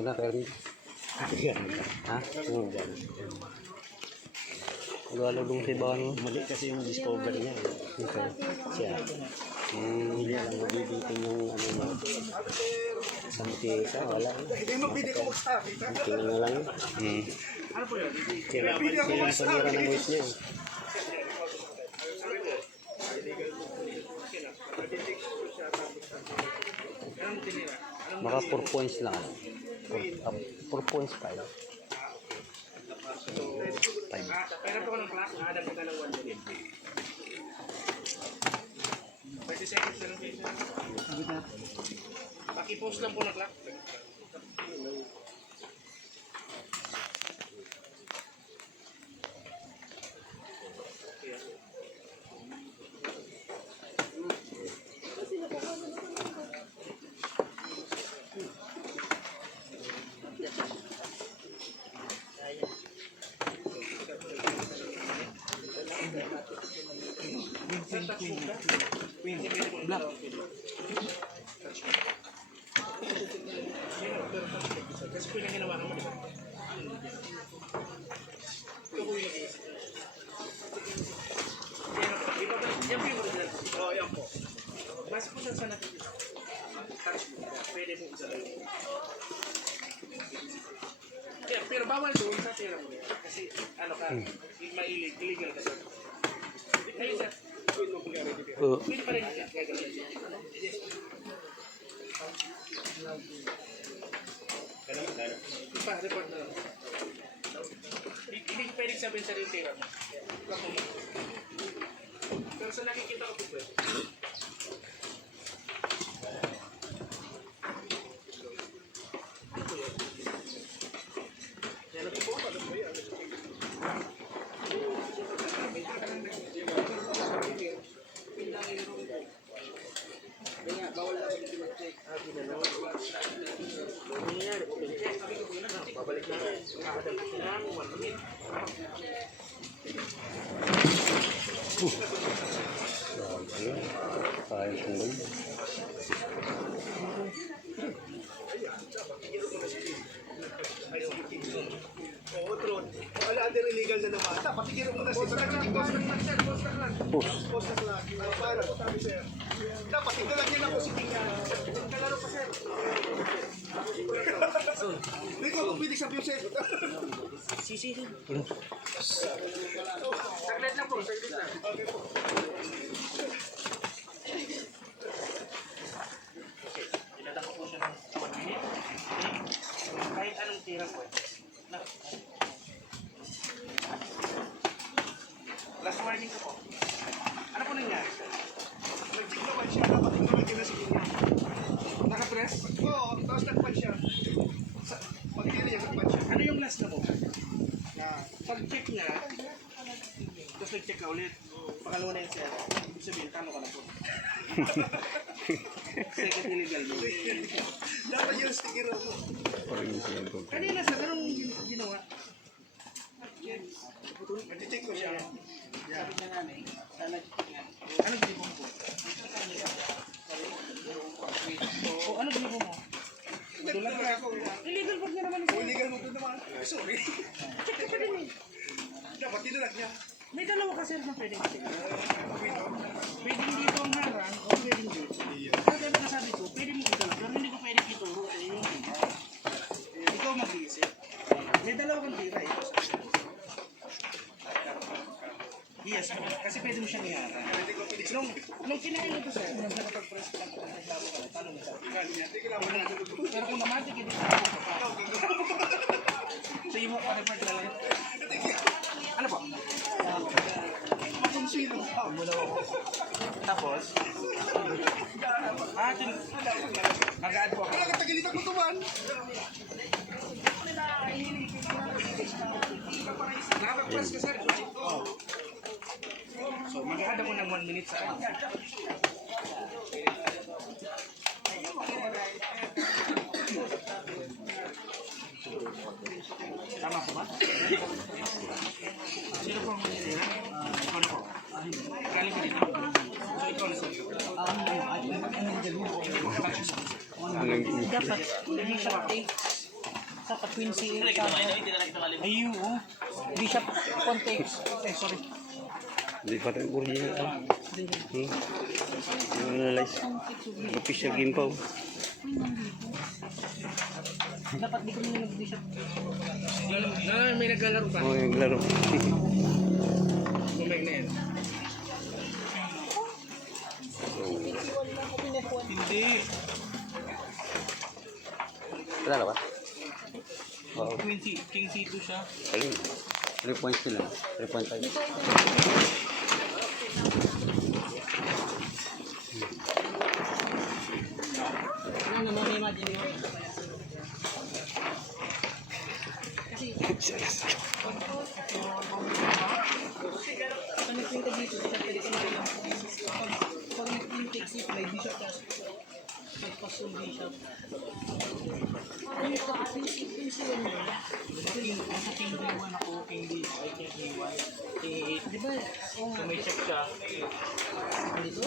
na kayo. Ha? Oo, gano'n. Lalo dong si Bano. Mali kasi yung discovery niya. Okay. Siya. Hindi lang mabibitin yung ano na. Isang piyesa, wala. Tingnan na lang. Kailangan panira ng voice niya. Maka 4 points lang. 4 points pa yun. 5. Pero po ng class, nakadap ka ng 1 minute. 30 seconds na lang kayo. Paki-post lang po ng clock. Black. Kasi po yung ginawa naman. Ito po yung nag-iisip. Yan po yung original. Oo, yan po. Basta po sa natin dito. Touch mo. Pwede po isa lang. Yeah, pero bawal doon sa tira mo. Kasi ano ka, illegal kasi. Ngayon sir, pwede pa rin siya. Report na lang. Hindi ko pwede sabihin sa rin tira mo. Pero sa nakikita ko po pwede. Kaya tuloy. Oo, Tron. Wala other illegal na naman. Patigiro mo na si Sir. Post na lang. Para, sabi sir. Dapat ito lang yan ako si Tingnan. Kalaro pa sir. Hindi ko pwede sabihin sir. Sisi. Saglit lang po, saglit lang. Okay po. Dinadako po siya ng 1 minute. Kahit anong tira po. Last warning ko po. Ano po nangyari? Nag-check naman siya. Dapat ito naman yun na si Tingnan. Naka-press? Oo, tapos nagpan siya. Pag-tira niya, nagpan siya. Ano yung last na po? Pag-check niya, tapos nag-check ka ulit. Pangalawa na yung sir. Ibig sabihin, talo ka na po. Second illegal mo. Dapat yung sticker mo. Kanina sa ganong ginawa. Nag-check ko siya. Sabi niya namin, ano ginibong po? O ano ginibong mo? Madulag ka ako. Illegal pag niya naman ito. Illegal mo doon naman. Sorry. Check ka din eh. Dapat tinalag niya. May dalawa kasi na pwedeng check. Pwedeng dito ang harang o pwedeng dito. Kaya na sabi ko, pwede mo ito. Pero hindi ko pwede ituro sa iyo. Ikaw mag-iisip. May dalawa kang tira eh. Yes, kasi pwede mo siyang iharang. Nung kinain ito sir, nakapag-press ka lang kung naglabo ka, talo na sabi. Pero kung namatik, hindi ka so yung mo pa-report na lang. Ano po? Tapos? Mag-add po ako. Wala ka tagilitan ko tuman. Nakapag-press ka sir? Oo. So mag-add ako ng 1 minute sa akin. Tama po ba? Sino po ang manitira? Ikaw na po. Galing ka dito. So ikaw na sir. Dapat. Hindi siya Dapat Queen C. Ayun, oh. Bishop context. Eh, sorry. Hindi pa rin original. Analyze. Official game pa. Dapat di ko nyo nag-bishop. May naglalaro pa. Oo, yung laro. Bumay na yan. Hindi. Wala ba? Oo. Queen C. King C2 siya. Ayun. 3 points nila. 3.5. Ano naman may imagine mo? Ano yung pinta dito? Pwede ka na lang. Pag yung takes it, may bishop ka. Pagpas yung bishop. Ano ito? King C1 mo? Nasa King D1 ako. King D. Ay, King D1. King 8. Diba? Kung may check ka. Dito?